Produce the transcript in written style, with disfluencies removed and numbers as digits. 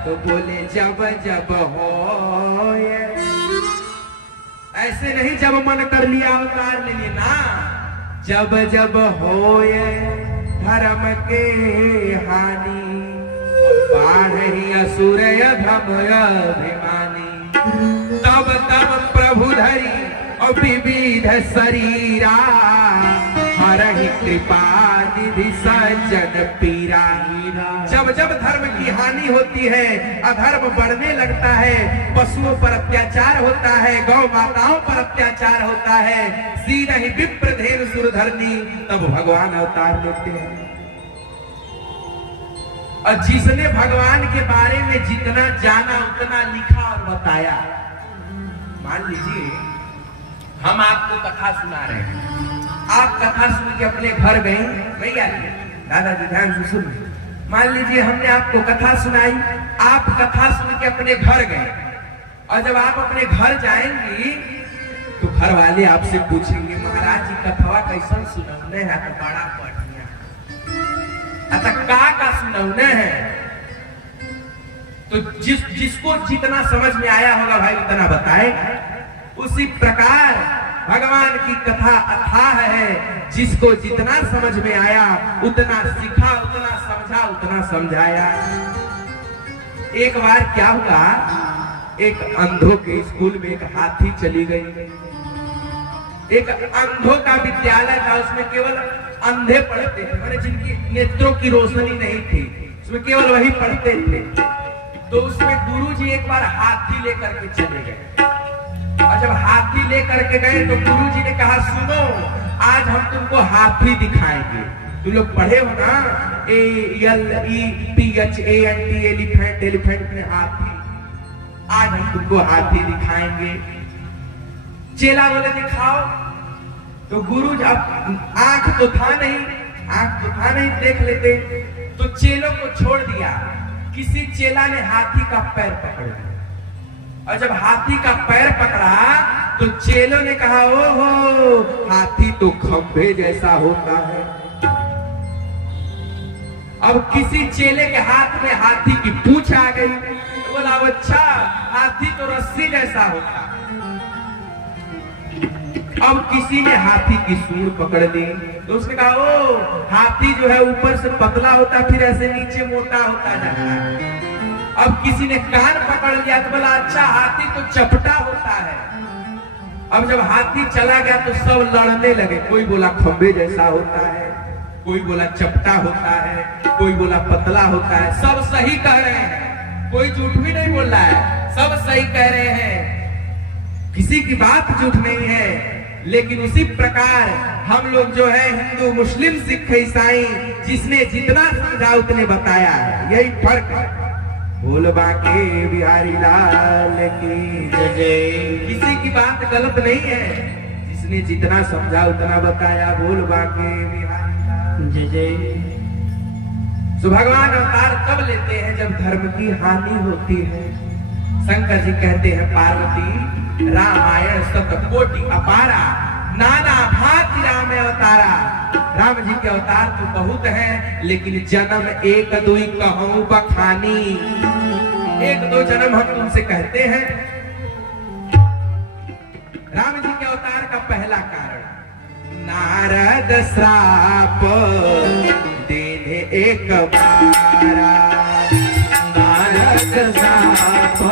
तो बोले जब जब हो ऐसे नहीं जब मन कर लिया अवतार ले लिए ना, जब जब होए धर्म के हानि बाढ़ी असुर धम अभिमानी, तब तब प्रभु धरी और विविध शरीरा हरहि कृपा निधि सज्जन पीरा। जब जब धर्म की हानि होती है, अधर्म बढ़ने लगता है, पशुओं पर अत्याचार होता है, गौ माताओं पर अत्याचार होता है, सीधा ही विप्रधेनु सुरधरनी, तब भगवान अवतार लेते हैं। और जिसने भगवान के बारे में जितना जाना उतना लिखा और बताया। मान लीजिए हम आपको कथा सुना रहे हैं, आप कथा सुन के अपने घर गए, भैया दादाजी ध्यान से सुन। मान लीजिए हमने आपको कथा सुनाई, आप कथा सुन के अपने घर गए, और जब आप अपने घर जाएंगी तो घर वाले आपसे पूछेंगे महाराज जी कथवा कैसन सुनौने है, तो बड़ा बढ़िया अतः का सुनौने है। तो जिसको जितना समझ में आया होगा भाई उतना बताए। उसी प्रकार भगवान की कथा अथाह है, जिसको जितना समझ में आया उतना सीखा, उतना समझा, उतना समझाया। एक बार क्या हुआ, एक अंधों के स्कूल में एक हाथी चली गई। एक अंधों का विद्यालय था, उसमें केवल अंधे पढ़ते थे, माने जिनकी नेत्रों की रोशनी नहीं थी, उसमें केवल वही पढ़ते थे। तो उसमें गुरुजी एक बार हाथी लेकर के चले गए, और जब हाथी लेकर के गए तो गुरुजी ने कहा सुनो आज हम तुमको हाथी दिखाएंगे। तुम लोग पढ़े हो ना, ALEPHANT एलिफेंट, एलिफेंट में हाथी, आज हम तुमको हाथी दिखाएंगे। चेला बोले दिखाओ। तो गुरु जब आंख तो था नहीं, देख लेते। तो चेलों को छोड़ दिया, किसी चेला ने हाथी का पैर पकड़ा, और जब हाथी का पैर पकड़ा तो चेलों ने कहा ओहो हाथी तो खंभे जैसा होता है। अब किसी चेले के हाथ में हाथी की पूंछ आ गई, तो बोला अच्छा हाथी तो रस्सी जैसा होता है। अब किसी ने हाथी की सूंड पकड़ ली, तो उसने कहा ओ हाथी जो है ऊपर से पतला होता फिर ऐसे नीचे मोटा होता जाता है। अब किसी ने कान पकड़ लिया तो बोला अच्छा हाथी तो चपटा होता है। अब जब हाथी चला गया तो सब लड़ने लगे, कोई बोला खंबे जैसा होता है, कोई बोला चपटा होता है, कोई बोला पतला होता है। सब सही कह रहे हैं, कोई झूठ भी नहीं बोल रहा है, सब सही कह रहे हैं, किसी की बात झूठ नहीं है। लेकिन उसी प्रकार हम लोग जो है हिंदू मुस्लिम सिख ईसाई, जिसने जितना समझा उतने बताया है, यही फर्क है। बोल बाके बिहारी लाल की जय। किसी की बात गलत नहीं है, जिसने जितना समझा उतना बताया। बोल बाके बिहारी लाल जय जय। तो भगवान अवतार तब लेते हैं जब धर्म की हानि होती है। शंकर जी कहते हैं पार्वती रामायण सतकोटि अपारा, नाना भांति राम अवतारा। राम जी के अवतार तो बहुत हैं, लेकिन जन्म एक दुई कहूं बखानी। एक दो जन्म हम तुमसे कहते हैं। राम जी के अवतार का पहला कारण, नारद श्राप देने एक बारा, नारद श्राप